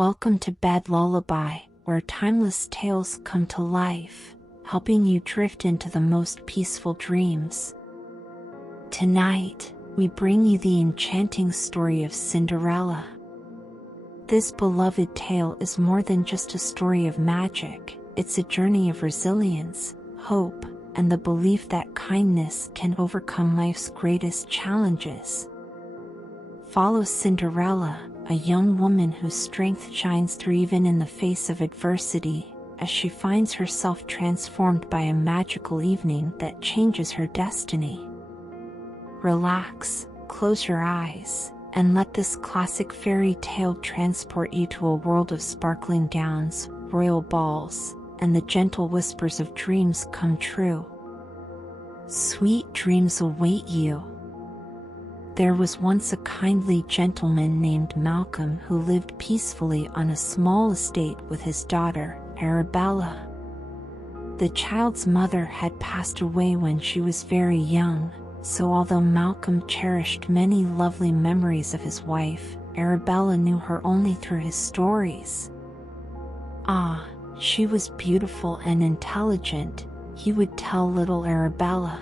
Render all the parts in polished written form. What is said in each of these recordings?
Welcome to Bed Lullaby, where timeless tales come to life, helping you drift into the most peaceful dreams. Tonight, we bring you the enchanting story of Cinderella. This beloved tale is more than just a story of magic, it's a journey of resilience, hope, and the belief that kindness can overcome life's greatest challenges. Follow Cinderella, a young woman whose strength shines through even in the face of adversity, as she finds herself transformed by a magical evening that changes her destiny. Relax, close your eyes, and let this classic fairy tale transport you to a world of sparkling gowns, royal balls, and the gentle whispers of dreams come true. Sweet dreams await you. There was once a kindly gentleman named Malcolm who lived peacefully on a small estate with his daughter, Arabella. The child's mother had passed away when she was very young, so although Malcolm cherished many lovely memories of his wife, Arabella knew her only through his stories. Ah, she was beautiful and intelligent, he would tell little Arabella.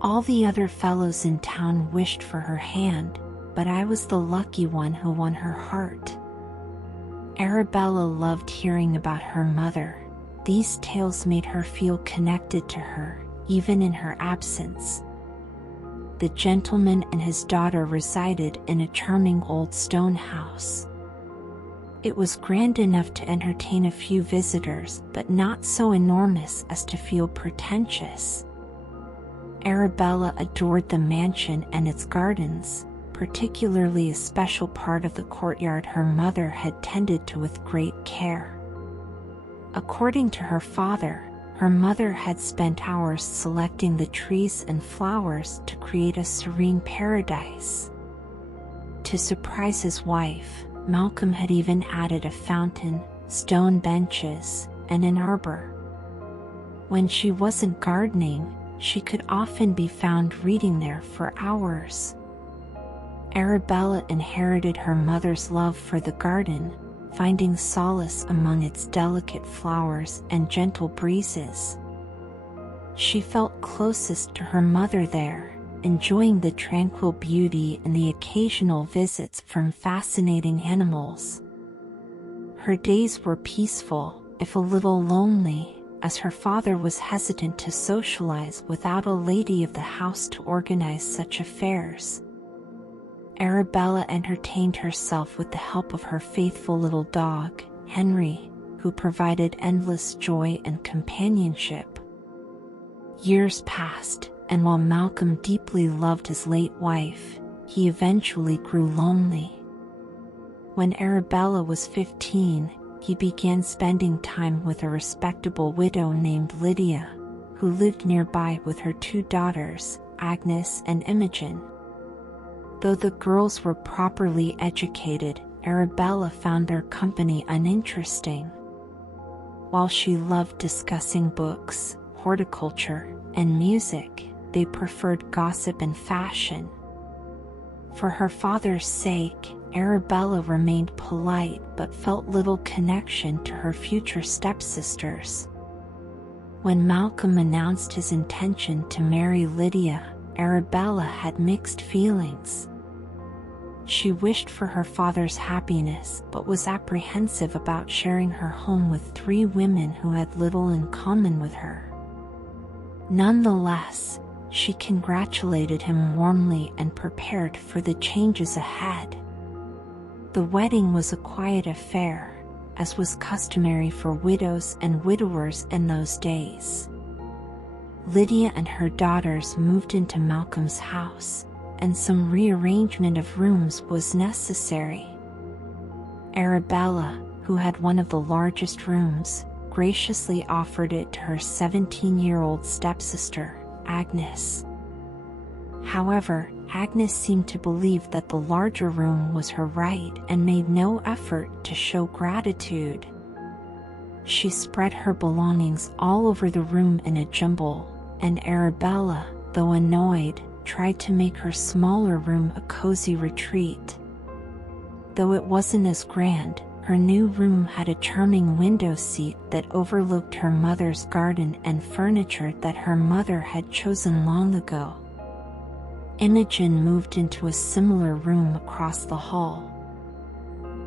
All the other fellows in town wished for her hand, but I was the lucky one who won her heart. Arabella loved hearing about her mother. These tales made her feel connected to her, even in her absence. The gentleman and his daughter resided in a charming old stone house. It was grand enough to entertain a few visitors, but not so enormous as to feel pretentious. Arabella adored the mansion and its gardens, particularly a special part of the courtyard her mother had tended to with great care. According to her father, her mother had spent hours selecting the trees and flowers to create a serene paradise. To surprise his wife, Malcolm had even added a fountain, stone benches, and an arbor. When she wasn't gardening, she could often be found reading there for hours. Arabella inherited her mother's love for the garden, finding solace among its delicate flowers and gentle breezes. She felt closest to her mother there, enjoying the tranquil beauty and the occasional visits from fascinating animals. Her days were peaceful, if a little lonely, as her father was hesitant to socialize without a lady of the house to organize such affairs. Arabella entertained herself with the help of her faithful little dog, Henry, who provided endless joy and companionship. Years passed, and while Malcolm deeply loved his late wife, he eventually grew lonely. When Arabella was 15, he began spending time with a respectable widow named Lydia, who lived nearby with her two daughters, Agnes and Imogen. Though the girls were properly educated, Arabella found their company uninteresting. While she loved discussing books, horticulture, and music, they preferred gossip and fashion. For her father's sake, Arabella remained polite but felt little connection to her future stepsisters. When Malcolm announced his intention to marry Lydia, Arabella had mixed feelings. She wished for her father's happiness but was apprehensive about sharing her home with three women who had little in common with her. Nonetheless, she congratulated him warmly and prepared for the changes ahead. The wedding was a quiet affair, as was customary for widows and widowers in those days. Lydia and her daughters moved into Malcolm's house, and some rearrangement of rooms was necessary. Arabella, who had one of the largest rooms, graciously offered it to her 17-year-old stepsister, Agnes. However, Agnes seemed to believe that the larger room was her right and made no effort to show gratitude. She spread her belongings all over the room in a jumble, and Arabella, though annoyed, tried to make her smaller room a cozy retreat. Though it wasn't as grand, Her new room had a charming window seat that overlooked her mother's garden and furniture that her mother had chosen long ago. Imogen moved into a similar room across the hall.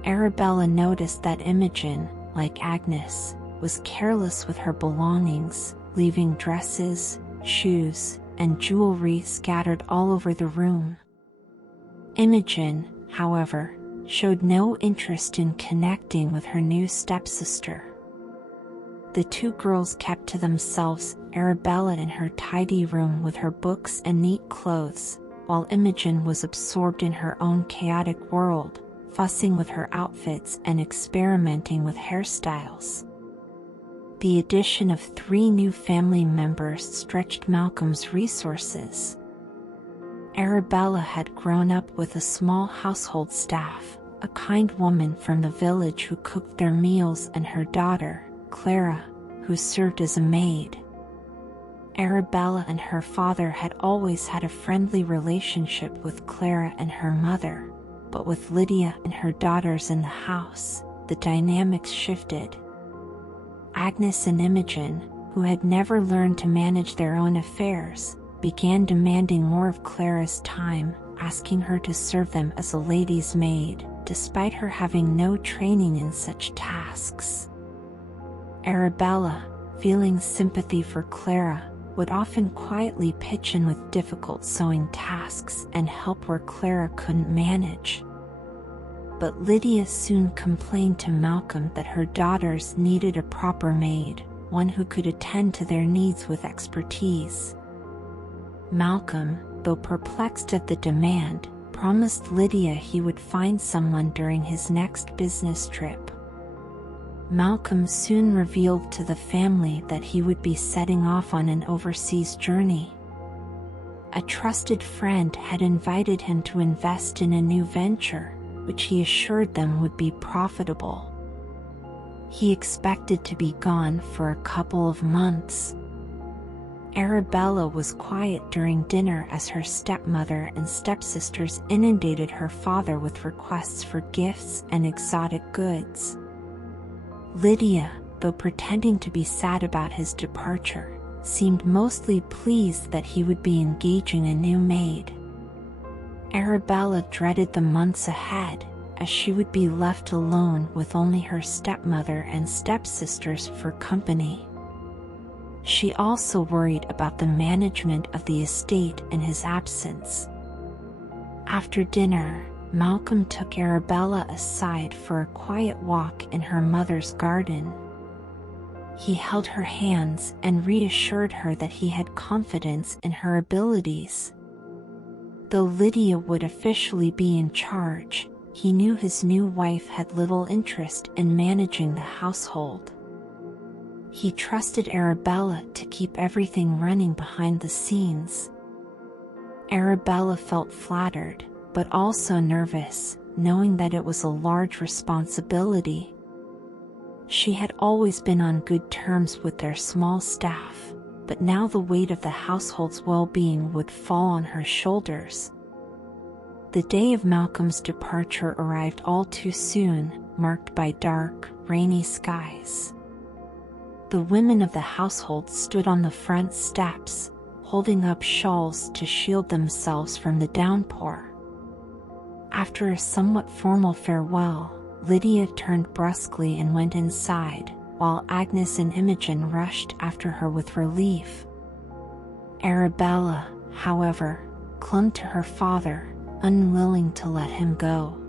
Arabella noticed that Imogen, like Agnes, was careless with her belongings, leaving dresses, shoes, and jewelry scattered all over the room. Imogen, however, showed no interest in connecting with her new stepsister. The two girls kept to themselves, Arabella in her tidy room with her books and neat clothes, while Imogen was absorbed in her own chaotic world, fussing with her outfits and experimenting with hairstyles. The addition of 3 new family members stretched Malcolm's resources. Arabella had grown up with a small household staff, a kind woman from the village who cooked their meals, and her daughter, Clara, who served as a maid. Arabella and her father had always had a friendly relationship with Clara and her mother, but with Lydia and her daughters in the house, the dynamics shifted. Agnes and Imogen, who had never learned to manage their own affairs, began demanding more of Clara's time, asking her to serve them as a lady's maid, despite her having no training in such tasks. Arabella, feeling sympathy for Clara, would often quietly pitch in with difficult sewing tasks and help where Clara couldn't manage. But Lydia soon complained to Malcolm that her daughters needed a proper maid, one who could attend to their needs with expertise. Malcolm, though perplexed at the demand, promised Lydia he would find someone during his next business trip. Malcolm soon revealed to the family that he would be setting off on an overseas journey. A trusted friend had invited him to invest in a new venture, which he assured them would be profitable. He expected to be gone for a couple of months. Arabella was quiet during dinner as her stepmother and stepsisters inundated her father with requests for gifts and exotic goods. Lydia, though pretending to be sad about his departure, seemed mostly pleased that he would be engaging a new maid. Arabella dreaded the months ahead, as she would be left alone with only her stepmother and stepsisters for company. She also worried about the management of the estate in his absence. After dinner, Malcolm took Arabella aside for a quiet walk in her mother's garden. He held her hands and reassured her that he had confidence in her abilities. Though Lydia would officially be in charge, he knew his new wife had little interest in managing the household. He trusted Arabella to keep everything running behind the scenes. Arabella felt flattered, but also nervous, knowing that it was a large responsibility. She had always been on good terms with their small staff, but now the weight of the household's well-being would fall on her shoulders. The day of Malcolm's departure arrived all too soon, marked by dark, rainy skies. The women of the household stood on the front steps, holding up shawls to shield themselves from the downpour. After a somewhat formal farewell, Lydia turned brusquely and went inside, while Agnes and Imogen rushed after her with relief. Arabella, however, clung to her father, unwilling to let him go.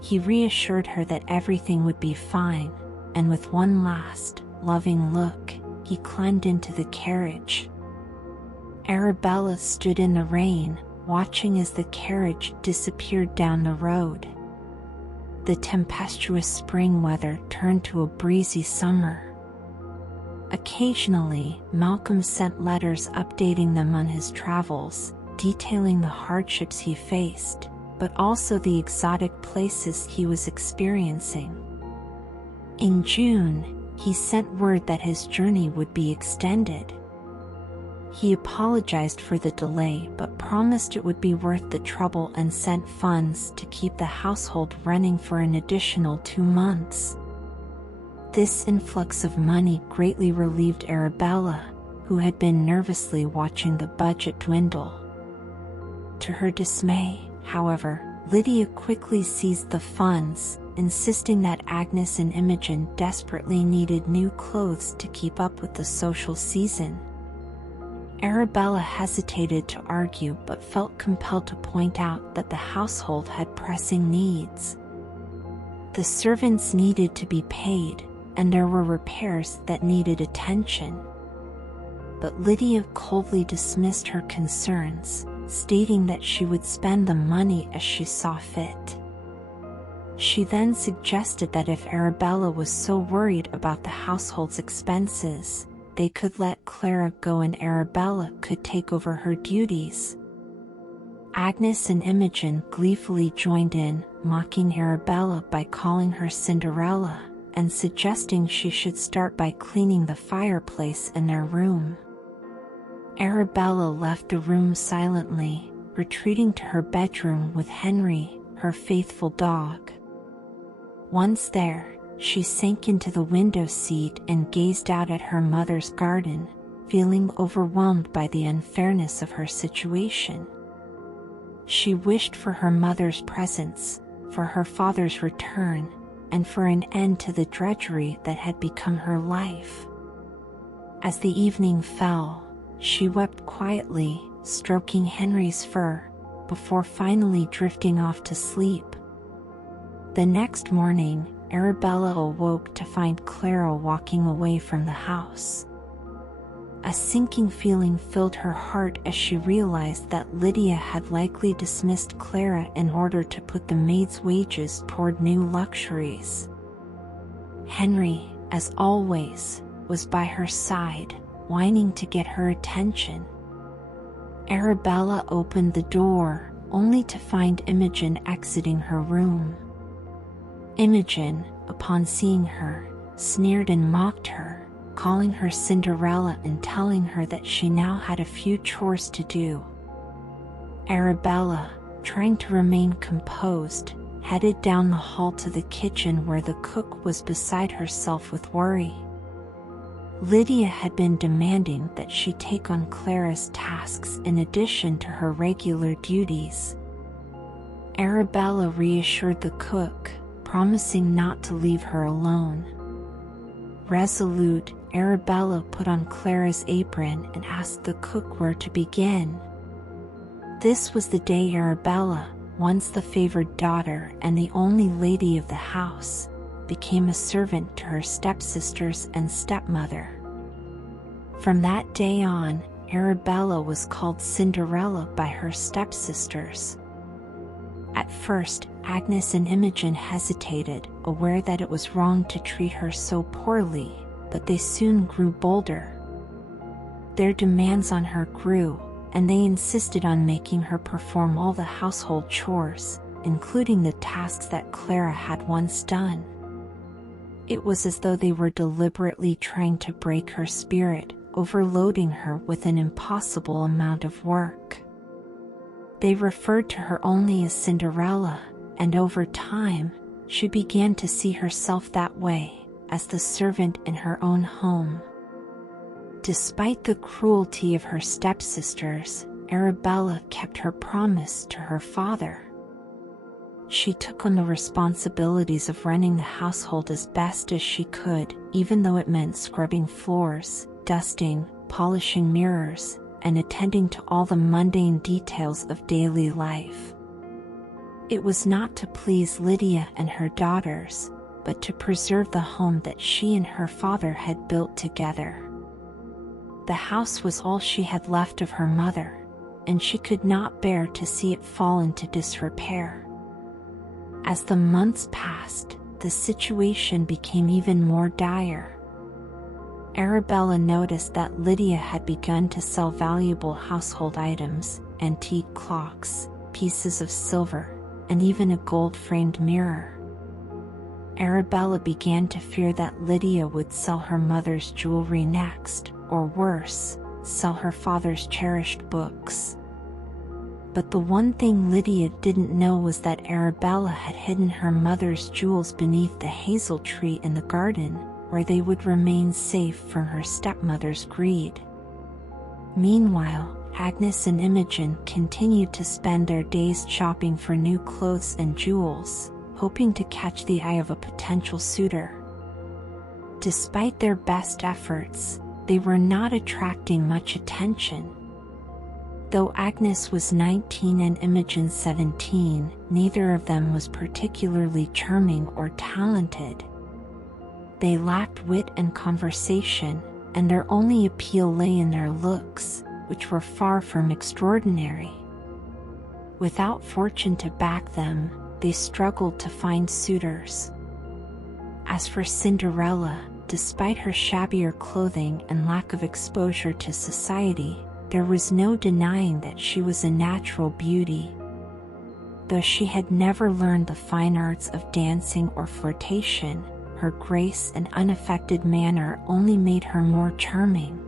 He reassured her that everything would be fine, and with one last, loving look, he climbed into the carriage. Arabella stood in the rain, watching as the carriage disappeared down the road. The tempestuous spring weather turned to a breezy summer. Occasionally, Malcolm sent letters updating them on his travels, detailing the hardships he faced, but also the exotic places he was experiencing. In June, he sent word that his journey would be extended. He apologized for the delay but promised it would be worth the trouble and sent funds to keep the household running for an additional 2 months. This influx of money greatly relieved Arabella, who had been nervously watching the budget dwindle. To her dismay, however, Lydia quickly seized the funds, insisting that Agnes and Imogen desperately needed new clothes to keep up with the social season. Arabella hesitated to argue but felt compelled to point out that the household had pressing needs. The servants needed to be paid, and there were repairs that needed attention. But Lydia coldly dismissed her concerns, stating that she would spend the money as she saw fit. She then suggested that if Arabella was so worried about the household's expenses, they could let Clara go and Arabella could take over her duties. Agnes and Imogen gleefully joined in, mocking Arabella by calling her Cinderella, and suggesting she should start by cleaning the fireplace in their room. Arabella left the room silently, retreating to her bedroom with Henry, her faithful dog. Once there, she sank into the window seat and gazed out at her mother's garden, feeling overwhelmed by the unfairness of her situation. She wished for her mother's presence, for her father's return, and for an end to the drudgery that had become her life. As the evening fell, she wept quietly, stroking Henry's fur, before finally drifting off to sleep. The next morning, Arabella awoke to find Clara walking away from the house. A sinking feeling filled her heart as she realized that Lydia had likely dismissed Clara in order to put the maid's wages toward new luxuries. Henry, as always, was by her side, whining to get her attention. Arabella opened the door, only to find Imogen exiting her room. Imogen, upon seeing her, sneered and mocked her, calling her Cinderella and telling her that she now had a few chores to do. Arabella, trying to remain composed, headed down the hall to the kitchen where the cook was beside herself with worry. Lydia had been demanding that she take on Clara's tasks in addition to her regular duties. Arabella reassured the cook, promising not to leave her alone. Resolute, Arabella put on Clara's apron and asked the cook where to begin. This was the day Arabella, once the favored daughter and the only lady of the house, became a servant to her stepsisters and stepmother. From that day on, Arabella was called Cinderella by her stepsisters. At first, Agnes and Imogen hesitated, aware that it was wrong to treat her so poorly, but they soon grew bolder. Their demands on her grew, and they insisted on making her perform all the household chores, including the tasks that Clara had once done. It was as though they were deliberately trying to break her spirit, overloading her with an impossible amount of work. They referred to her only as Cinderella, and over time, she began to see herself that way, as the servant in her own home. Despite the cruelty of her stepsisters, Arabella kept her promise to her father. She took on the responsibilities of running the household as best as she could, even though it meant scrubbing floors, dusting, polishing mirrors, and attending to all the mundane details of daily life. It was not to please Lydia and her daughters, but to preserve the home that she and her father had built together. The house was all she had left of her mother, and she could not bear to see it fall into disrepair. As the months passed, the situation became even more dire. Arabella noticed that Lydia had begun to sell valuable household items, antique clocks, pieces of silver, and even a gold-framed mirror. Arabella began to fear that Lydia would sell her mother's jewelry next, or worse, sell her father's cherished books. But the one thing Lydia didn't know was that Arabella had hidden her mother's jewels beneath the hazel tree in the garden, where they would remain safe from her stepmother's greed. Meanwhile, Agnes and Imogen continued to spend their days shopping for new clothes and jewels, hoping to catch the eye of a potential suitor. Despite their best efforts, they were not attracting much attention. Though Agnes was 19 and Imogen 17, neither of them was particularly charming or talented. They lacked wit and conversation, and their only appeal lay in their looks, which were far from extraordinary. Without fortune to back them, they struggled to find suitors. As for Cinderella, despite her shabbier clothing and lack of exposure to society, there was no denying that she was a natural beauty. Though she had never learned the fine arts of dancing or flirtation, her grace and unaffected manner only made her more charming.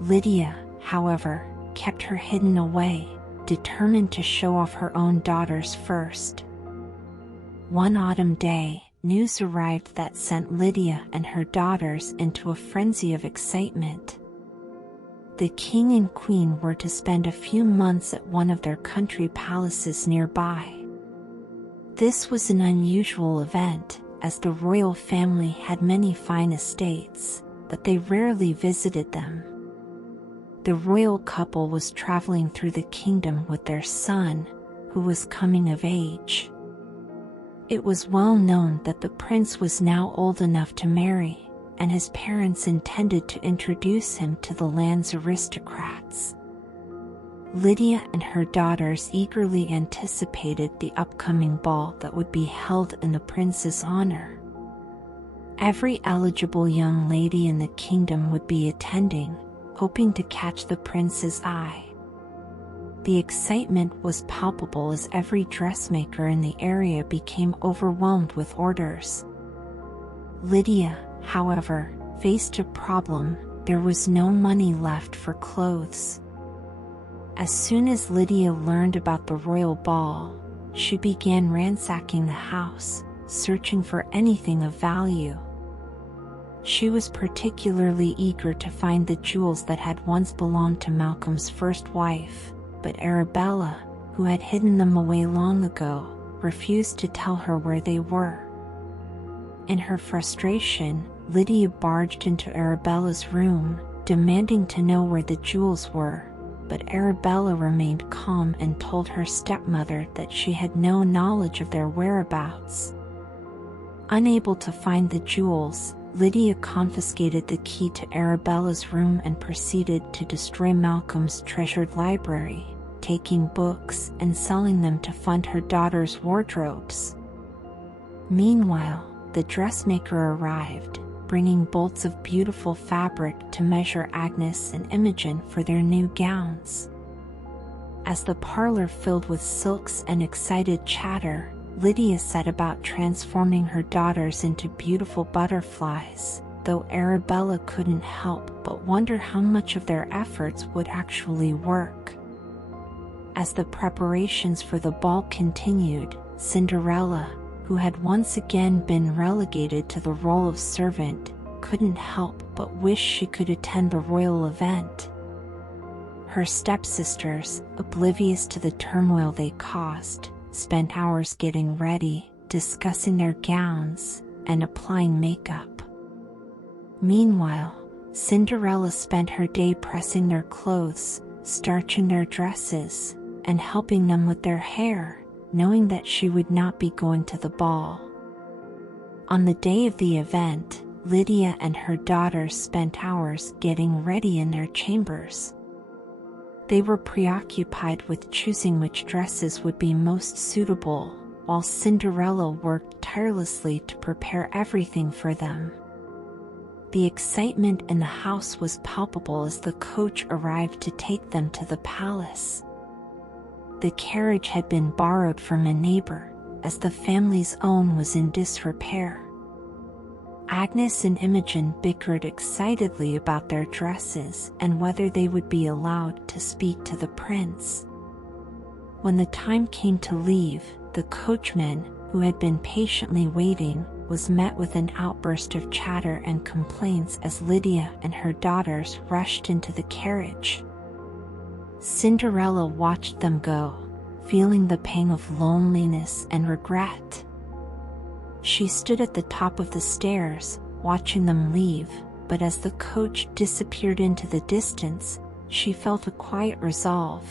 Lydia, however, kept her hidden away, determined to show off her own daughters first. One autumn day, news arrived that sent Lydia and her daughters into a frenzy of excitement. The king and queen were to spend a few months at one of their country palaces nearby. This was an unusual event, as the royal family had many fine estates, but they rarely visited them. The royal couple was traveling through the kingdom with their son, who was coming of age. It was well known that the prince was now old enough to marry, and his parents intended to introduce him to the land's aristocrats. Lydia and her daughters eagerly anticipated the upcoming ball that would be held in the prince's honor. Every eligible young lady in the kingdom would be attending, hoping to catch the prince's eye. The excitement was palpable as every dressmaker in the area became overwhelmed with orders. Lydia, however, faced a problem. There was no money left for clothes. As soon as Lydia learned about the royal ball, she began ransacking the house, searching for anything of value. She was particularly eager to find the jewels that had once belonged to Malcolm's first wife, but Arabella, who had hidden them away long ago, refused to tell her where they were. In her frustration, Lydia barged into Arabella's room, demanding to know where the jewels were, but Arabella remained calm and told her stepmother that she had no knowledge of their whereabouts. Unable to find the jewels, Lydia confiscated the key to Arabella's room and proceeded to destroy Malcolm's treasured library, taking books and selling them to fund her daughter's wardrobes. Meanwhile, the dressmaker arrived, bringing bolts of beautiful fabric to measure Agnes and Imogen for their new gowns. As the parlor filled with silks and excited chatter, Lydia set about transforming her daughters into beautiful butterflies, though Arabella couldn't help but wonder how much of their efforts would actually work. As the preparations for the ball continued, Cinderella, who had once again been relegated to the role of servant, couldn't help but wish she could attend the royal event. Her stepsisters, oblivious to the turmoil they caused, spent hours getting ready, discussing their gowns, and applying makeup. Meanwhile, Cinderella spent her day pressing their clothes, starching their dresses, and helping them with their hair, knowing that she would not be going to the ball. On the day of the event, Lydia and her daughters spent hours getting ready in their chambers. They were preoccupied with choosing which dresses would be most suitable, while Cinderella worked tirelessly to prepare everything for them. The excitement in the house was palpable as the coach arrived to take them to the palace. The carriage had been borrowed from a neighbor, as the family's own was in disrepair. Agnes and Imogen bickered excitedly about their dresses and whether they would be allowed to speak to the prince. When the time came to leave, the coachman, who had been patiently waiting, was met with an outburst of chatter and complaints as Lydia and her daughters rushed into the carriage. Cinderella watched them go, feeling the pang of loneliness and regret. She stood at the top of the stairs, watching them leave, but as the coach disappeared into the distance, she felt a quiet resolve.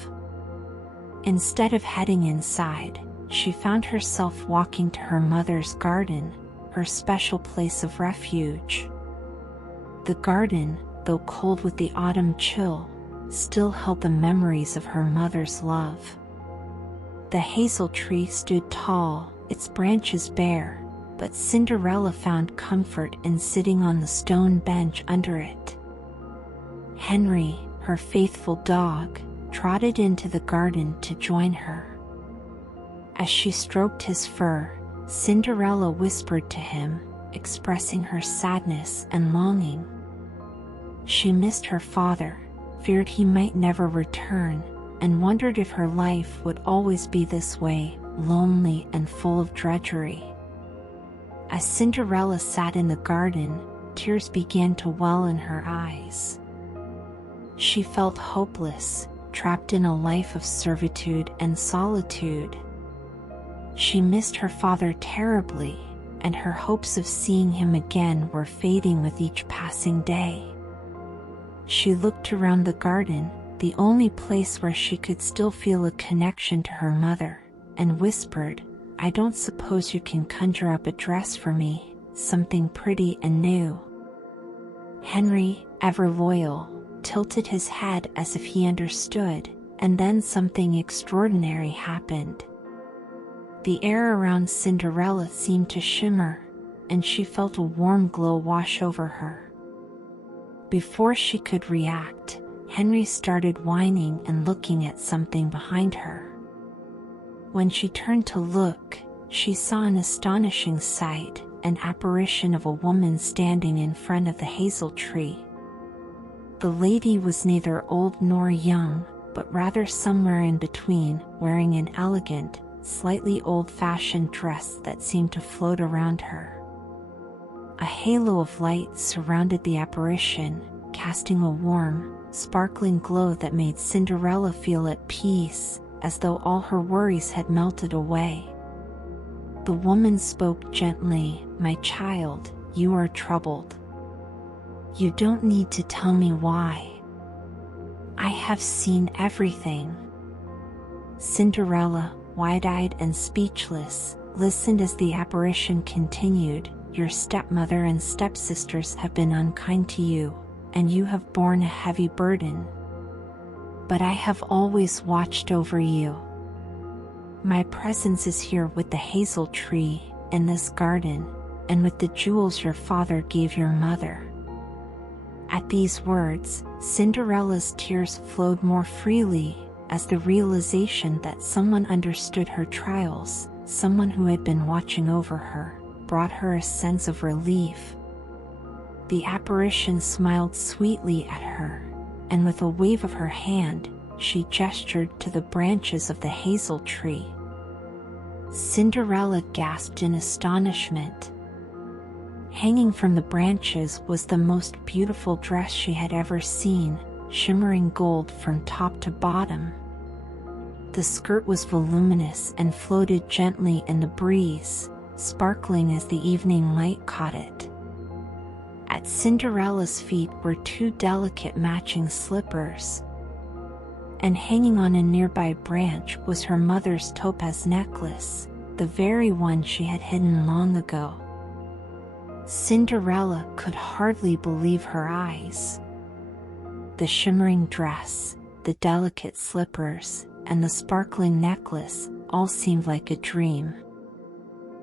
Instead of heading inside, she found herself walking to her mother's garden, her special place of refuge. The garden, though cold with the autumn chill, still held the memories of her mother's love. The hazel tree stood tall, its branches bare, but Cinderella found comfort in sitting on the stone bench under it. Henry, her faithful dog, trotted into the garden to join her. As she stroked his fur, Cinderella whispered to him, expressing her sadness and longing. She missed her father, feared he might never return, and wondered if her life would always be this way, lonely and full of drudgery. As Cinderella sat in the garden, tears began to well in her eyes. She felt hopeless, trapped in a life of servitude and solitude. She missed her father terribly, and her hopes of seeing him again were fading with each passing day. She looked around the garden, the only place where she could still feel a connection to her mother, and whispered, "I don't suppose you can conjure up a dress for me, something pretty and new." Henry, ever loyal, tilted his head as if he understood, and then something extraordinary happened. The air around Cinderella seemed to shimmer, and she felt a warm glow wash over her. Before she could react, Henry started whining and looking at something behind her. When she turned to look, she saw an astonishing sight, an apparition of a woman standing in front of the hazel tree. The lady was neither old nor young, but rather somewhere in between, wearing an elegant, slightly old-fashioned dress that seemed to float around her. A halo of light surrounded the apparition, casting a warm, sparkling glow that made Cinderella feel at peace, as though all her worries had melted away. The woman spoke gently, "My child, you are troubled. You don't need to tell me why. I have seen everything." Cinderella, wide-eyed and speechless, listened as the apparition continued, "Your stepmother and stepsisters have been unkind to you, and you have borne a heavy burden. But I have always watched over you. My presence is here with the hazel tree, in this garden, and with the jewels your father gave your mother." At these words, Cinderella's tears flowed more freely, as the realization that someone understood her trials, someone who had been watching over her, brought her a sense of relief. The apparition smiled sweetly at her, and with a wave of her hand, she gestured to the branches of the hazel tree. Cinderella gasped in astonishment. Hanging from the branches was the most beautiful dress she had ever seen, shimmering gold from top to bottom. The skirt was voluminous and floated gently in the breeze, sparkling as the evening light caught it. At Cinderella's feet were two delicate matching slippers, and hanging on a nearby branch was her mother's topaz necklace, the very one she had hidden long ago. Cinderella could hardly believe her eyes. The shimmering dress, the delicate slippers, and the sparkling necklace all seemed like a dream.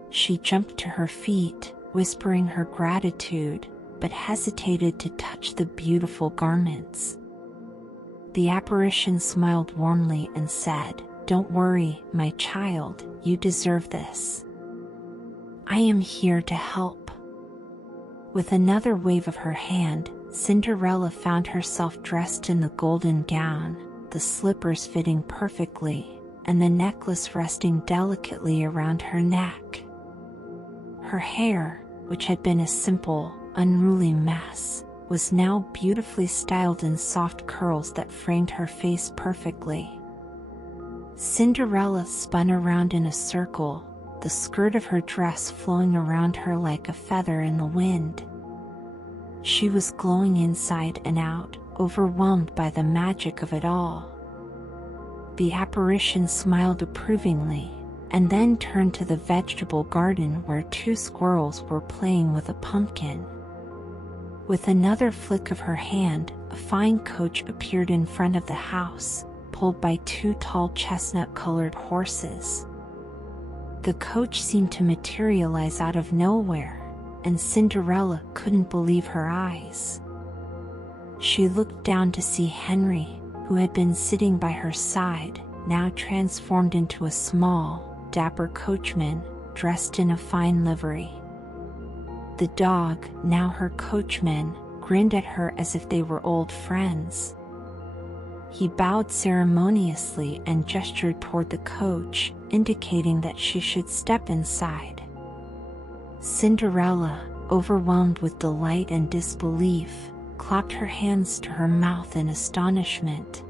She jumped to her feet, whispering her gratitude, but hesitated to touch the beautiful garments. The apparition smiled warmly and said, "Don't worry, my child, you deserve this. I am here to help." With another wave of her hand, Cinderella found herself dressed in the golden gown, the slippers fitting perfectly, and the necklace resting delicately around her neck. Her hair, which had been a simple, unruly mess, was now beautifully styled in soft curls that framed her face perfectly. Cinderella spun around in a circle, the skirt of her dress flowing around her like a feather in the wind. She was glowing inside and out, overwhelmed by the magic of it all. The apparition smiled approvingly, and then turned to the vegetable garden where two squirrels were playing with a pumpkin. With another flick of her hand, a fine coach appeared in front of the house, pulled by two tall chestnut-colored horses. The coach seemed to materialize out of nowhere, and Cinderella couldn't believe her eyes. She looked down to see Henry, who had been sitting by her side, now transformed into a small, dapper coachman, dressed in a fine livery. The dog, now her coachman, grinned at her as if they were old friends. He bowed ceremoniously and gestured toward the coach, indicating that she should step inside. Cinderella, overwhelmed with delight and disbelief, clapped her hands to her mouth in astonishment.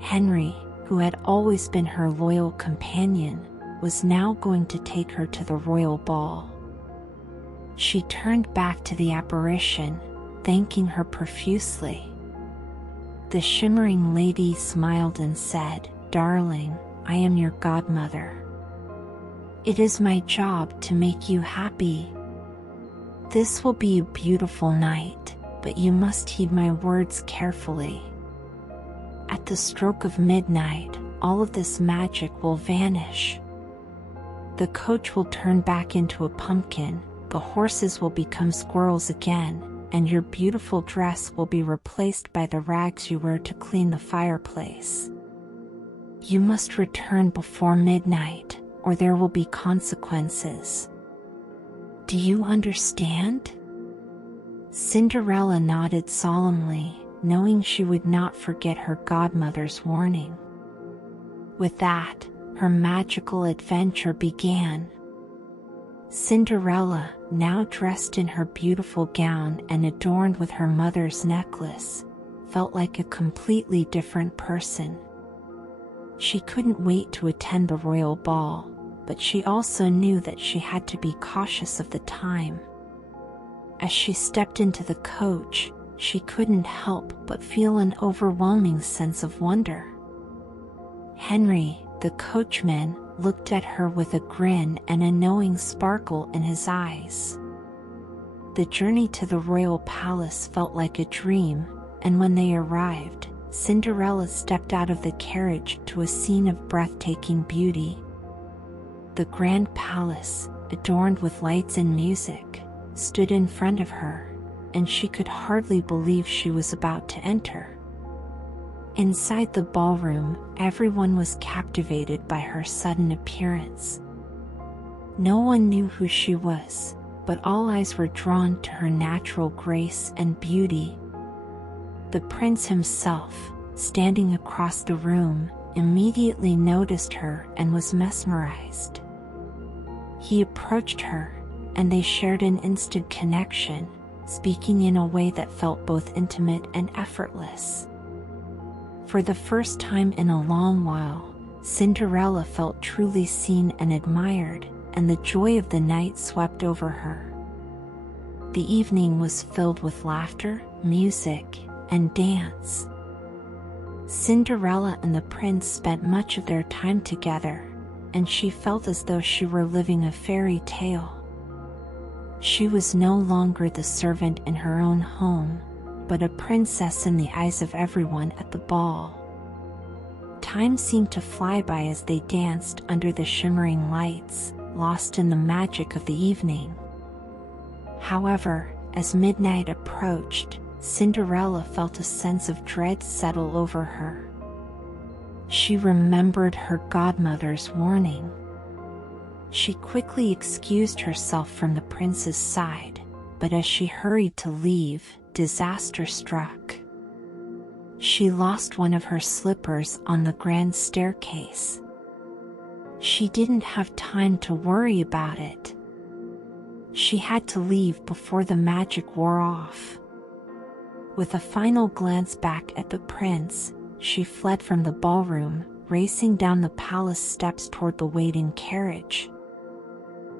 Henry, who had always been her loyal companion, was now going to take her to the royal ball. She turned back to the apparition, thanking her profusely. The shimmering lady smiled and said, "Darling, I am your godmother. It is my job to make you happy. This will be a beautiful night, but you must heed my words carefully. At the stroke of midnight, all of this magic will vanish. The coach will turn back into a pumpkin, the horses will become squirrels again, and your beautiful dress will be replaced by the rags you wear to clean the fireplace. You must return before midnight, or there will be consequences. Do you understand?" Cinderella nodded solemnly, knowing she would not forget her godmother's warning. With that, her magical adventure began. Cinderella, now dressed in her beautiful gown and adorned with her mother's necklace, felt like a completely different person. She couldn't wait to attend the royal ball, but she also knew that she had to be cautious of the time. As she stepped into the coach, she couldn't help but feel an overwhelming sense of wonder. Henry, the coachman, looked at her with a grin and a knowing sparkle in his eyes. The journey to the royal palace felt like a dream, and when they arrived, Cinderella stepped out of the carriage to a scene of breathtaking beauty. The grand palace, adorned with lights and music, stood in front of her, and she could hardly believe she was about to enter. Inside the ballroom, everyone was captivated by her sudden appearance. No one knew who she was, but all eyes were drawn to her natural grace and beauty. The prince himself, standing across the room, immediately noticed her and was mesmerized. He approached her, and they shared an instant connection, speaking in a way that felt both intimate and effortless. For the first time in a long while, Cinderella felt truly seen and admired, and the joy of the night swept over her. The evening was filled with laughter, music, and dance. Cinderella and the prince spent much of their time together, and she felt as though she were living a fairy tale. She was no longer the servant in her own home, but a princess in the eyes of everyone at the ball. Time seemed to fly by as they danced under the shimmering lights, lost in the magic of the evening. However, as midnight approached, Cinderella felt a sense of dread settle over her. She remembered her godmother's warning. She quickly excused herself from the prince's side, but as she hurried to leave, disaster struck. She lost one of her slippers on the grand staircase. She didn't have time to worry about it. She had to leave before the magic wore off. With a final glance back at the prince, she fled from the ballroom, racing down the palace steps toward the waiting carriage.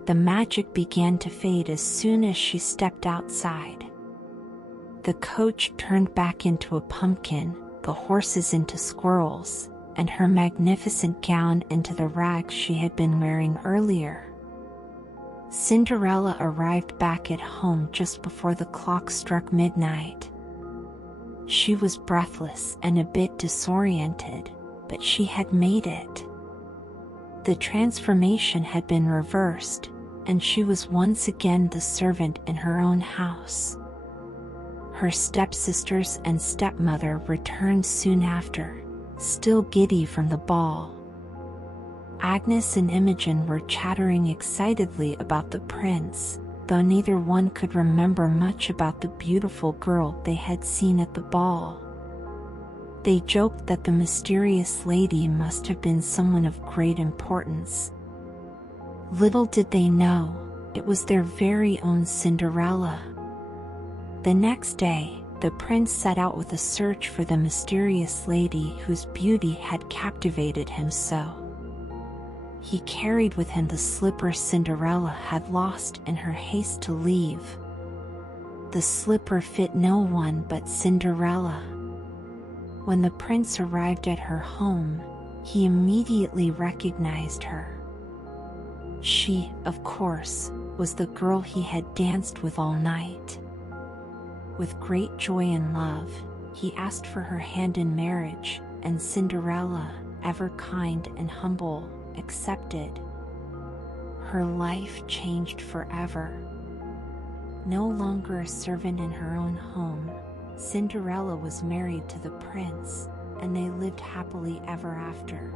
The magic began to fade as soon as she stepped outside. The coach turned back into a pumpkin, the horses into squirrels, and her magnificent gown into the rags she had been wearing earlier. Cinderella arrived back at home just before the clock struck midnight. She was breathless and a bit disoriented, but she had made it. The transformation had been reversed, and she was once again the servant in her own house. Her stepsisters and stepmother returned soon after, still giddy from the ball. Agnes and Imogen were chattering excitedly about the prince, though neither one could remember much about the beautiful girl they had seen at the ball. They joked that the mysterious lady must have been someone of great importance. Little did they know, it was their very own Cinderella. The next day, the prince set out with a search for the mysterious lady whose beauty had captivated him so. He carried with him the slipper Cinderella had lost in her haste to leave. The slipper fit no one but Cinderella. When the prince arrived at her home, he immediately recognized her. She, of course, was the girl he had danced with all night. With great joy and love, he asked for her hand in marriage, and Cinderella, ever kind and humble, accepted. Her life changed forever. No longer a servant in her own home, Cinderella was married to the prince, and they lived happily ever after.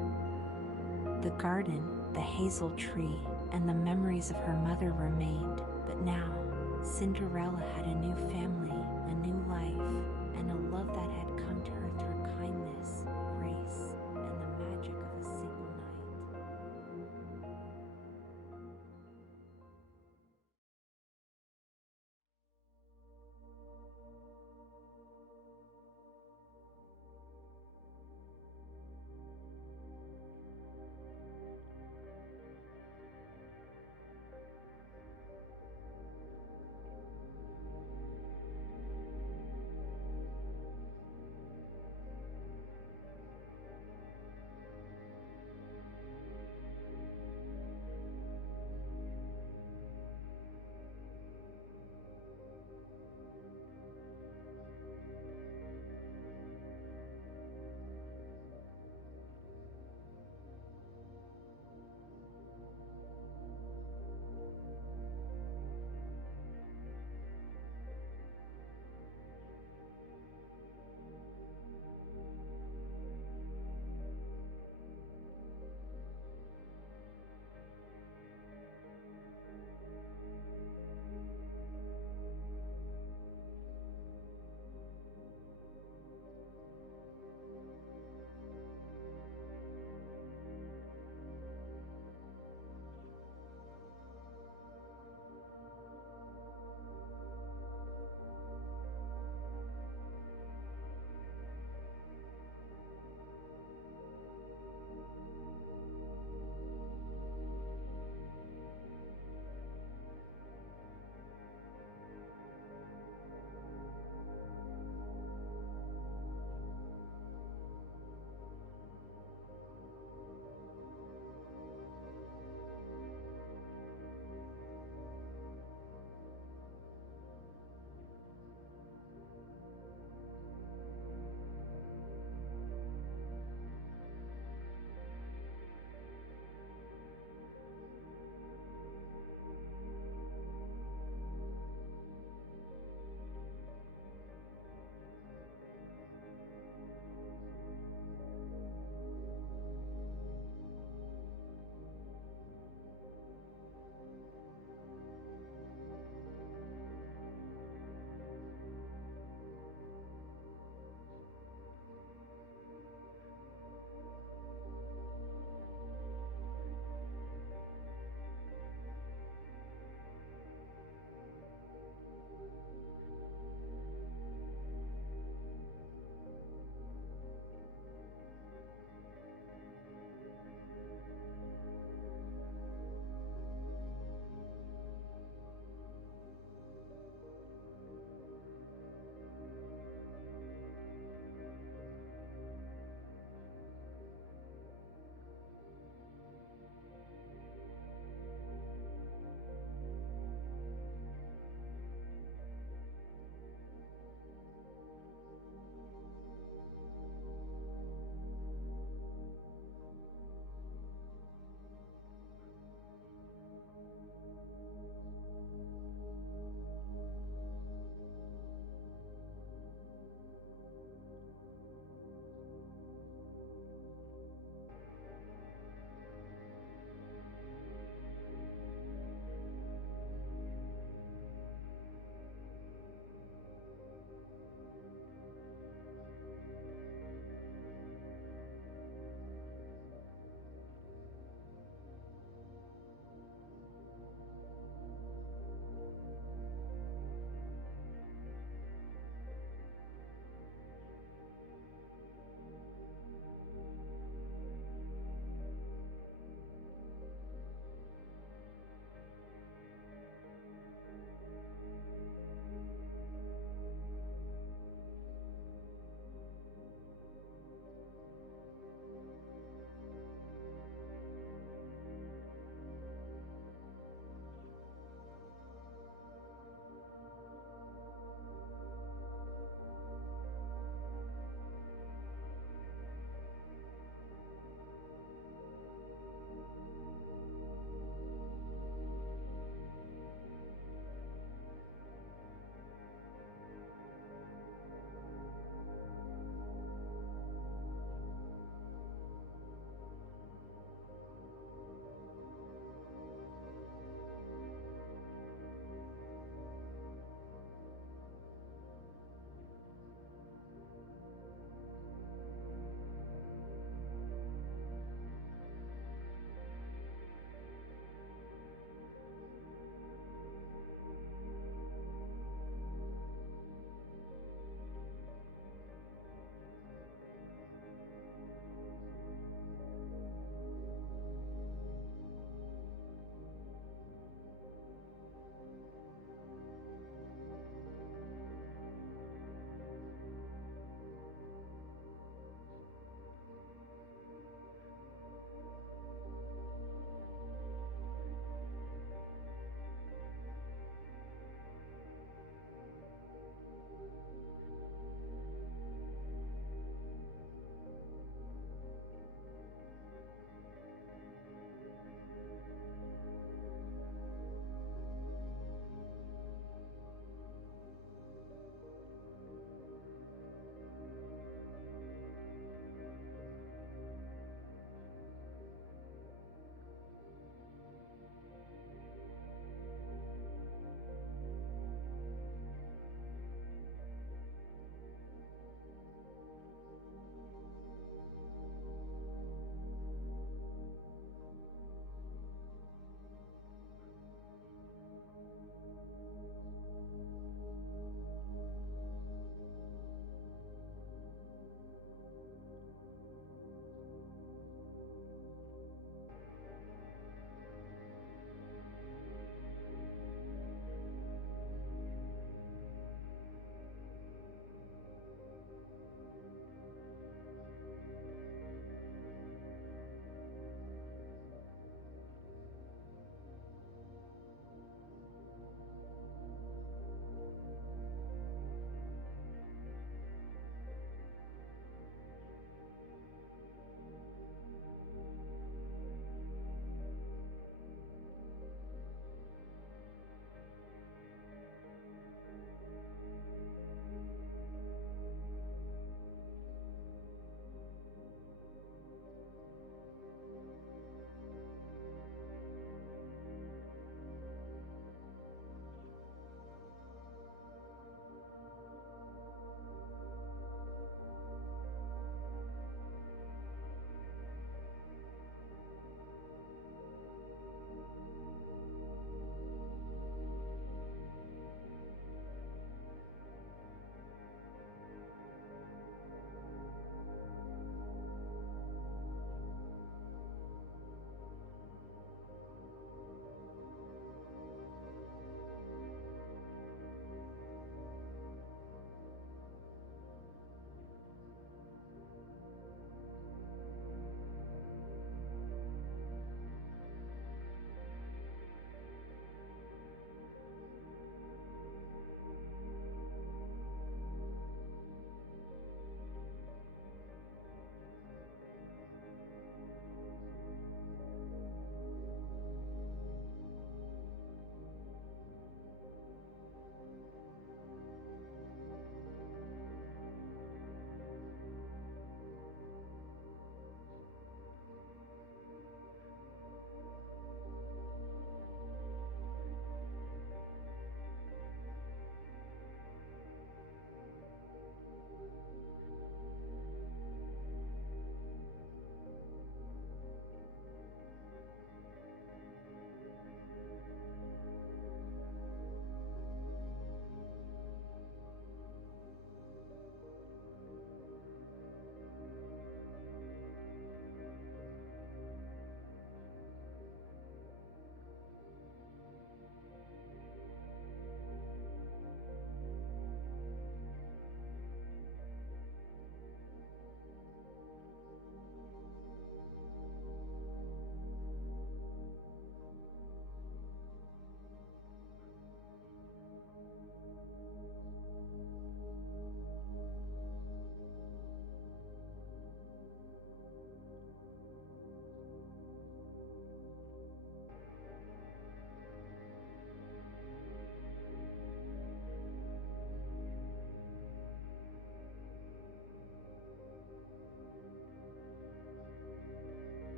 The garden, the hazel tree, and the memories of her mother remained, but now, Cinderella had a new family, a new life, and a love that had come to her through kindness, grace,